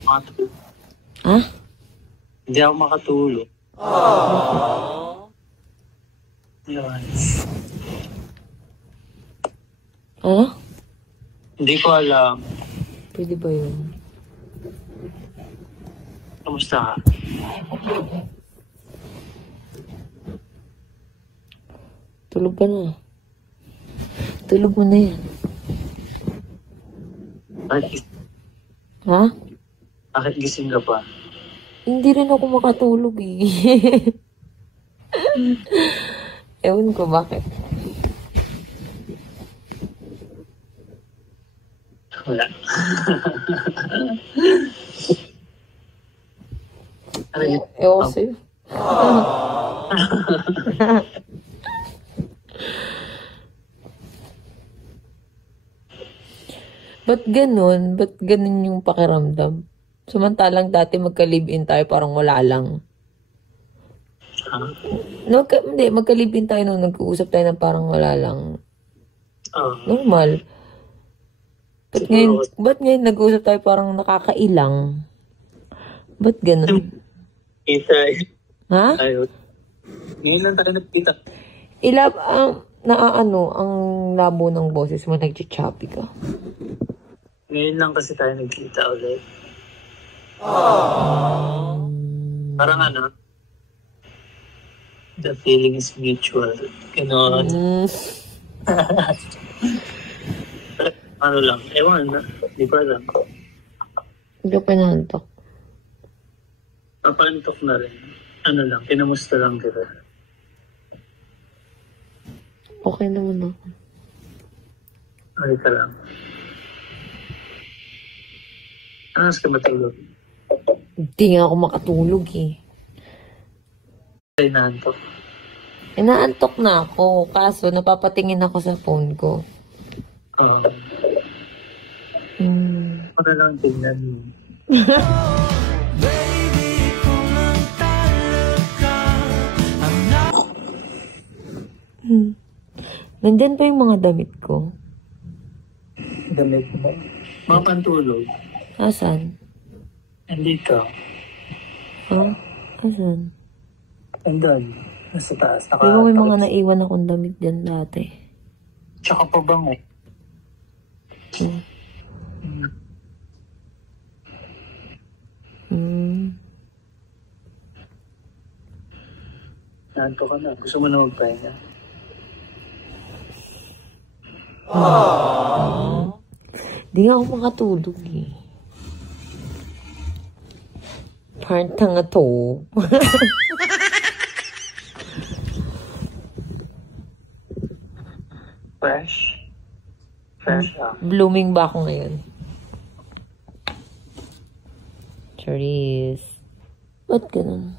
Makatulog. Ha? Hindi ako makatulog. Yun. Hindi ko alam. Pwede ba yun? Kamusta ka? Tulog ka na. Tulog mo na yan. Ha? Bakit gising ka pa? Hindi rin ako makatulog eh. Ewan ko bakit. Wala. Ano yun? Ewan ko sa'yo. Ba't ganun? Ba't ganun yung pakiramdam? Samantalang dati magka-live-in tayo parang wala lang. Hindi, magka-live-in tayo nung nag-uusap tayo ng parang wala lang. Normal. Ba't ngayon nag-uusap tayo parang nakakailang? Ba't ganun? Kita Ha? Ayun. Ngayon lang tayo nagkita. Ang labo ng boses mo, nag-choppy ka. Ngayon lang kasi tayo nagkita ulit. Parang the feeling is mutual. Ganon. Ano lang, ewan na. Di ko alam. Hindi ko pinahantok. Papantok na rin. Ano lang, kinamusta lang kita. Okay naman ako. Okay ka lang. Anas ka matulog? Hindi nga ako makatulog eh. Ay, naantok. Inaantok na ako, kaso napapatingin ako sa phone ko. Ako na lang tingnan mo. Nandyan pa yung mga damit ko. Damit mo? Mga pantulog. Asan? Andito. Ha? Asan? Andun. Nasa taas. Di ba may mga naiwan akong damit dyan dati? Tsaka pa bango. Nanto ka na. Gusto mo na magpahinga? Di nga ako makatulog eh. Parang tanga to. Fresh? Fresh Blooming ba ako ngayon? Charis. Ba't ganun?